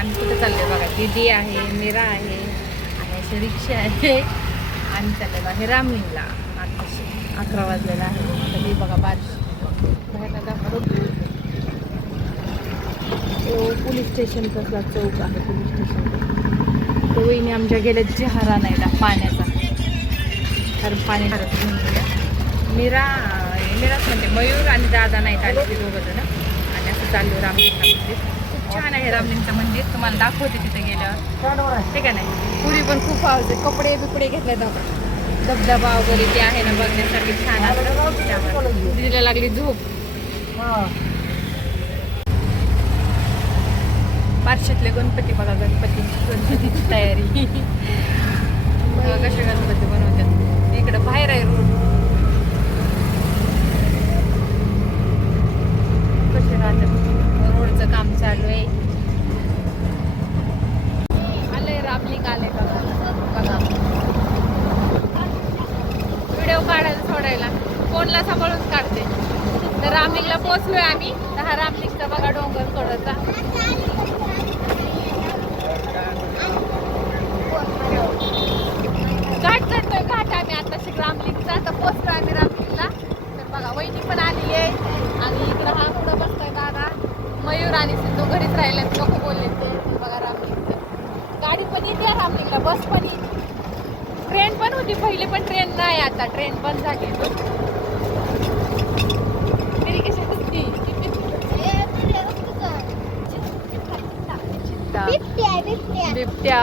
आम्ही कुठं चाललो बघा दिदी आहे मीरा आहे आणि अशी रिक्षा आहे. आम्ही चाललोय आहे हे रामलिंगला आताशी अकरा वाजलेला आहे. तर बघा बारिश. बाहेर दाखवतो पोलीस स्टेशन कसला चौक आहे पोलीस स्टेशन तो वहिनी आमच्या गेल्या जहारा नाही पाण्याचा. कारण पाणी हरत मीरा मीराच म्हणते मयूर आणि दादा नाहीत आले ते दोघं जण. आणि असं चाललो रामलिंगला खूप छान आहे रामलिंगचं मंदिर. तुम्हाला दाखवते तिथे गेल्यावर. ठीक आहे नाही पुरी पण खूप आवडते. कपडे बिपडे घेतले दाखवा धबधबा वगैरे ते आहे ना बघण्यासाठी छान असतं दिदीला लागली झोप पारशातले गणपती बघा गणपती. गणपतीची तयारी. कसे गणपती बनवतात. इकडं बाहेर आहे रोड कसे राहतात रोडचं काम चालू आहे आलंय रामलिंग आलंय बघा बघा व्हिडिओ काढायला सोडायला फोनला सांभाळून काढते तर रामलिंगला पोहोचलोय आम्ही. तर हा रामलिंगचा बघा डोंगर थोडासा. घाट चढतोय घाट आम्ही आता शिक रामलिंगचा. आता पोहोचलो आम्ही रामलिंगला. तर बघा वहिनी पण आलेली आहे. आणि इकडं हा पुढं बसतोय दादा. मयूर आणि सिद्धू घरीच राहिले लोक बोलले ते. बघा रामलिंगचं. गाडी पण येते रामलिंगला बस पण येते. ट्रेन पण होती पहिली पण ट्रेन नाही आता. ट्रेन बंद झाली तरी कशी होती चित्ता. बिबट्या.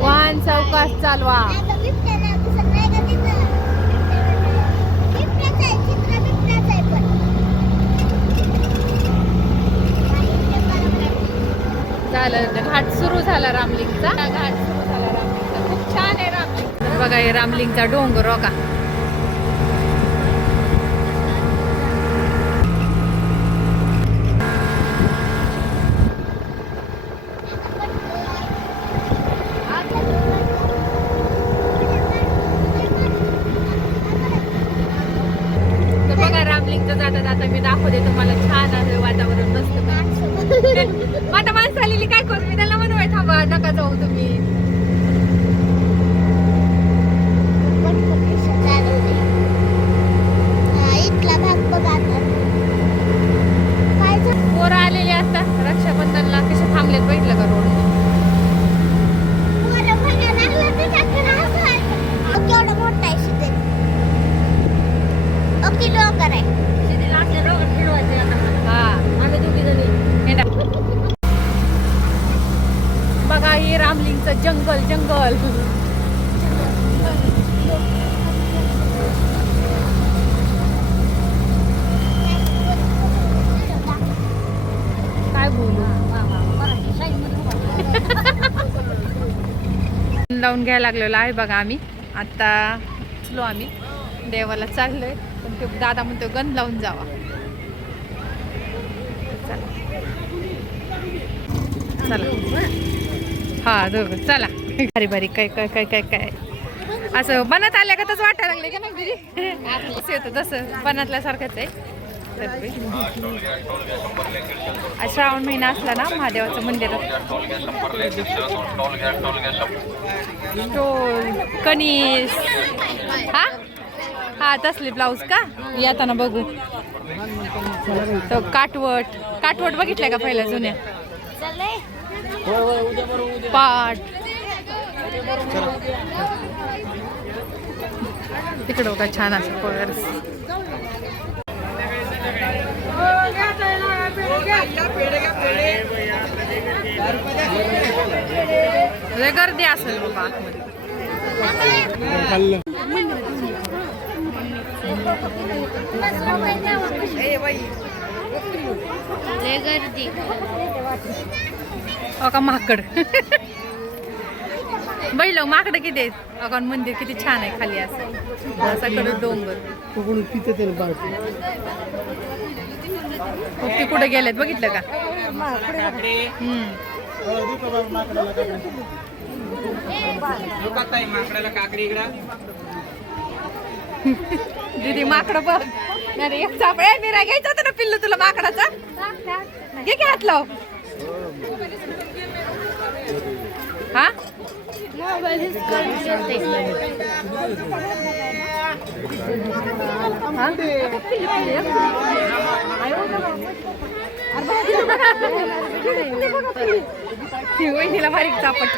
वाहन चौकास चालवा. झालं घाट सुरू झाला रामलिंगचा. घाट सुरू झाला रामलिंगचा. खूप छान आहे रामलिंग. बघा हे रामलिंगचा डोंगर हो का तर बघा रामलिंगचं जाता जाता मी दाखवते तुम्हाला छान आहे वातावरण मस्त मग आता माणसं आलेली काय करू मी त्याला म्हणूय थांबा नका जाऊ तुम्ही पोरं आलेली असतात रक्षाबंधनला कसे थांबलेत बघितलं का रोड ओके डोंगर आहे हा हेंडा. बघा हे रामलिंगचं जंगल जंगल. काय बोलू? लावून घ्यायला लागलेलो आहे बघा आम्ही. आता चलो आम्ही. देवाला चाललोय. ते दादा म्हणतो गन लावून जावा चला चला हा दोघं चला भारी भारी काय काय काय काय काय असं बनत आल्या का तसं वाटायला लागले का ना दिदी असं येतं तसं बनातल्यासारखंच आहे तर श्रावण महिना असला ना महादेवाचं मंदिर स्टोल कणीस हा हा तसले ब्लाऊज का? येताना बघू. तो काटवट. काटवट बघितलंय का पहिल्या जुन्या? पाट. तिकडं का छान असं पर्स. गर्दी असेल बाबा आतमध्ये. गर्दी. अका माकड. बैल माकड किती आहेत? अका मंदिर किती छान आहे खाली असं. सगळं डोंगर. ते कुठे गेलेत? बघितलं का? हम्म. माकडाला काकडी इकडा. दीदी माकड बघ अरे एक सापळे मी घ्यायचा होता ना पिल्लू तुला माकडाचा घे की हात लाव हा ती वहिनीला बारीक चापट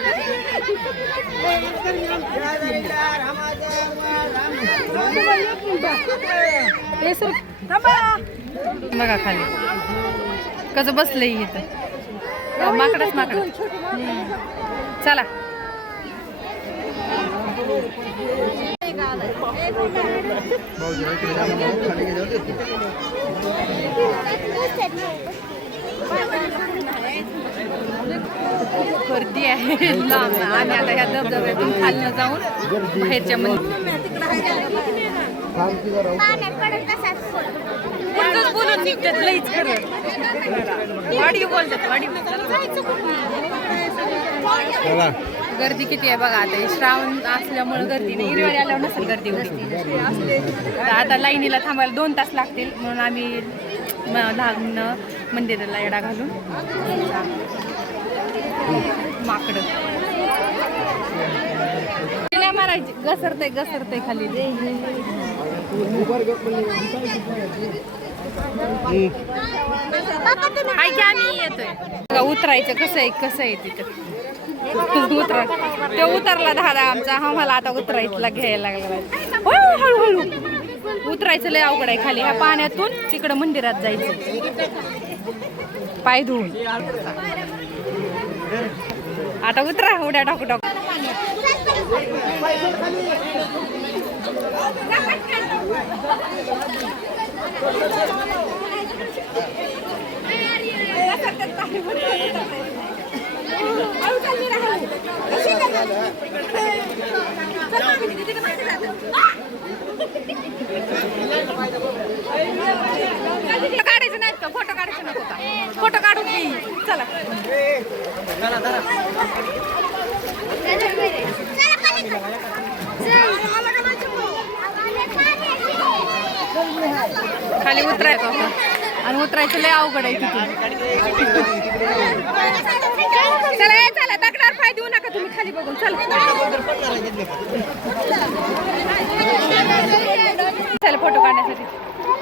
हे सर बघा खाली. कसं बसलंय इथं माकडच माकड. चला. गर्दी आहे. लांब. आम्ही आता ह्या धबधब्यातून खालनं जाऊन बाहेरच्या मंदिर बोलून निघतात लईच खरं वाढीव बोलतात वाढीव गर्दी किती आहे बघा आता. हे श्रावण असल्यामुळे गर्दी नाही. हिरवाळी आल्यावर नसेल गर्दी होती. आता लाईनीला थांबायला दोन तास लागतील. म्हणून आम्ही म- धावून मंदिराला येडा घालून. माकड. मारायची. घसरते घसरते खाली. हाय आम्ही येतोय. उतरायचं कसं आहे कसं आहे तिथं. उतरा. ते उतरला दादा आमचा. आम्हाला आता उतरायला घ्यायला लागला. हो, हळूहळू. उतरायचं लय अवघड आहे खाली. ह्या पाण्यातून तिकडं मंदिरात जायचं. पाय धुवून. आता उतरा उड्या टाकू टाकू काढायचं नाहीत का फोटो काढायचं नको का फोटो काढू की चला खाली उतरायचं होतं. आणि उतरायचं लय अवघड आहे तिथून. चला ए, चला दगडावर पाय देऊ नका तुम्ही खाली बघून. चल. चला फोटो काढण्यासाठी.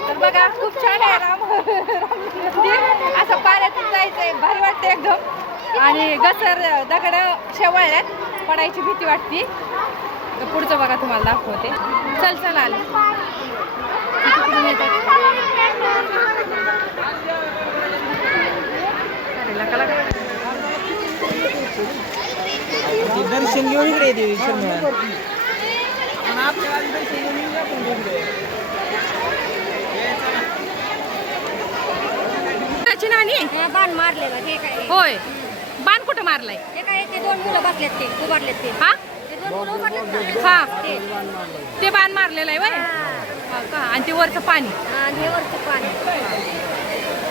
तर बघा खूप छान आहे राम. राम मंदिर असं पाण्यातून जायचंय भारी वाटतं एकदम. आणि घसर दगड शेवळल्यात पडायची भीती वाटते. पुढचं बघा तुम्हाला दाखवते. चल चल आलं तिकडून येतात अरे लका लका. दर्शन घेऊन इकडे येते नानी? बाण मारले हे काय? होय. बाण कुठं मारलाय? हे काय ते दोन मुलं बसलेत ते उभारलेत ते. हा? ते दोन मुलं उभारलेत ना? हा. ते. ते बाण मारलेलं आहे वय हो. का? आणि ते वरचं पाणी? आणि हे वरचं पाणी.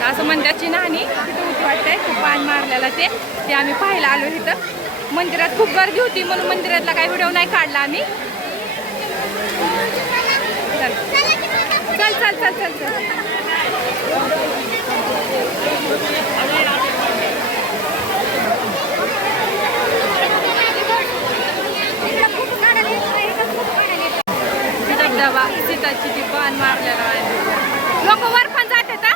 असं मंदिराची नाणी तिथं उठी वाटतंय? ते पान मारलेलं ते. ते आम्ही पाहायला आलो इथं. मंदिरात खूप गर्दी होती म्हणून मंदिरातला काही व्हिडिओ नाही काढला आम्ही. चल. चल चल चल चल धबधबा सीताची ती बाण मारलेला आहे. लोक वर पण जातात हा?